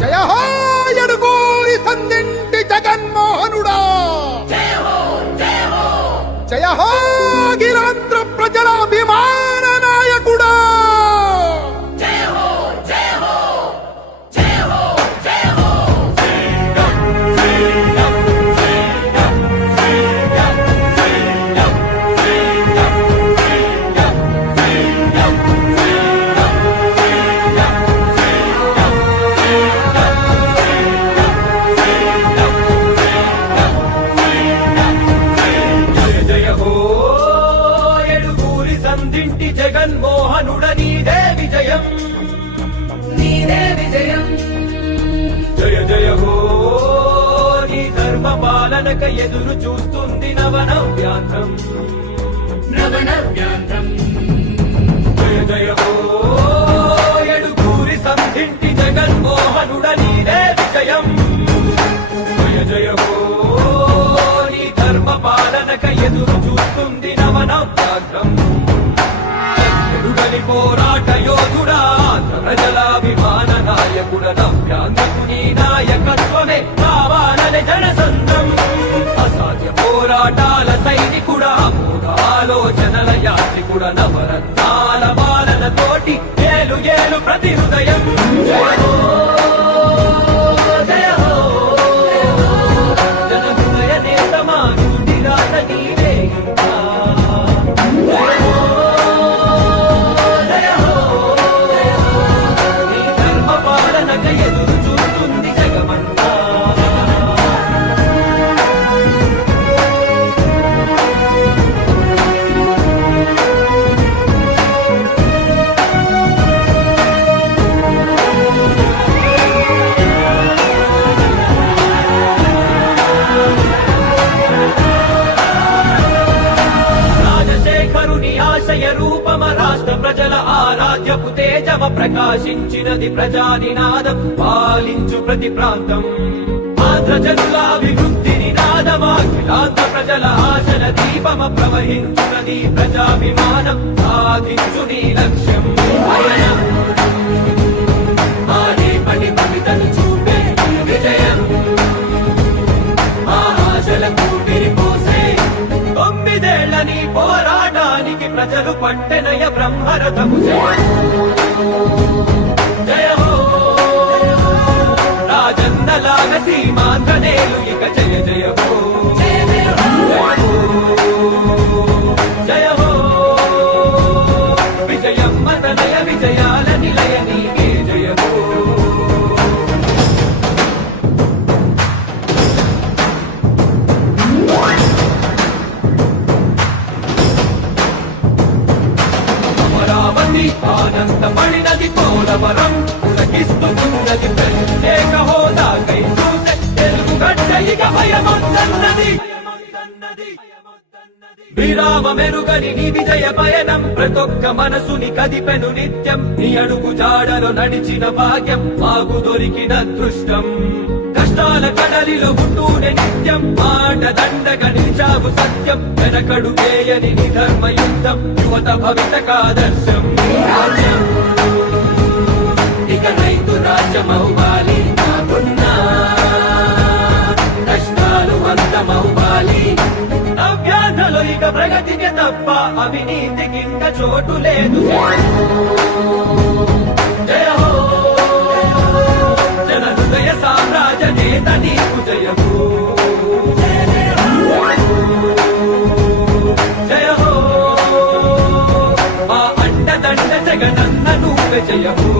జయ హో ఎడుగూరి సందింటి జగన్మోహనుడా, జయ హో అఖిలాంధ్ర ప్రజల అభిమాన నాయకుడా. సందింటి జగన్మోహనుడ నీదే విజయం, నీదే విజయం. జయ జయ హో నీ ధర్మ పాలనక ఎదురు చూస్తుంది నవనవ్యాంధ్రం, నవనవ్యాంధ్రం. జయ జయ హో ఎడుగూరి సందింటి జగన్మోహనుడ నీదే విజయం. జయ జయ హో నీ ధర్మ పాలనక ఎదురు చూస్తుంది నవనవ్యాంధ్రం. పోరాట యోధుడా, ప్రజలాభిమాన నాయకుడ, నవ్యాంధ్రకు నీ నాయకత్వమే కావాలనే జనసంద్రం. అసాధ్య పోరాటాల సైనికుడా, అమోఘ ఆలోచనల యాత్రికుడ, నవరత్నాల పాలనతోటి ఏలు ఏలు ప్రతి హృదయం. జయ హో జయ హో జన హృదయ నేతమా యూటిరాట నీవే ఇంకా. ఎదురు చూస్తుంది జగమంతా. రాజశేఖరుని ఆశయ రూపమ రాష్ట్ర ప్రజల ఆరాధ్యపు తేజమ ప్రకాశించినది ప్రజానినాదం, పాలించు ప్రతి ప్రాంతం. ఆంధ్ర జనుల అభివృద్ధి నినాదమా, అఖిలాంధ్ర ప్రజల ఆశల దీపమ ప్రవహించునది ప్రజాభిమానం, సాధించు నీ లక్ష్యం. పడి కవితను చూపే విజయం, ఆశలకు విరిపోసే 9 నీ పోరాటానికి ప్రజలు పట్టెనయ బ్రహ్మరథము. జయ హో రాజన్నలాగ సీమాంధ్రనేలు ఇక జయ జయ హో జయ హో విజయమ్మ తనయ విజయాల నిలయ నీకే జయ హో. అమరావతి ఆనందపడినది పోలవరం, పులకిస్తున్నది ప్రత్యేక హోదాకై చూసే తెలుగు గడ్డ ఇక భయమొద్దన్నది. విరామ మెరుగని నీ విజయ పయనం ప్రతొక్క మనసుని కదిపెను నిత్యం. నీ అడుగు జాడలో నడిచిన భాగ్యం మాకు దొరికిన అదృష్టం. కష్టాల కడలిలో ఉంటూనే నిత్యం మాట దండగా నిలిచావు సత్యం. వెనకడు వేయని నీ ధర్మ యుద్ధం, యువత భవితకాదర్శం. ఇక రైతు రాజ్యమవ్వాలి, నాకున్నా కష్టాలు అంతమవ్వాలి. నవ్యాంధ్రలో ఇక ప్రగతికి తప్ప అవినీతికి ఇంక చోటు లేదు. జయ హో జన హృదయ సామ్రాజ్య నేత నీకు జయ హో. జయ హో మా అండదండ జగనన్న నువ్వే జయ హో.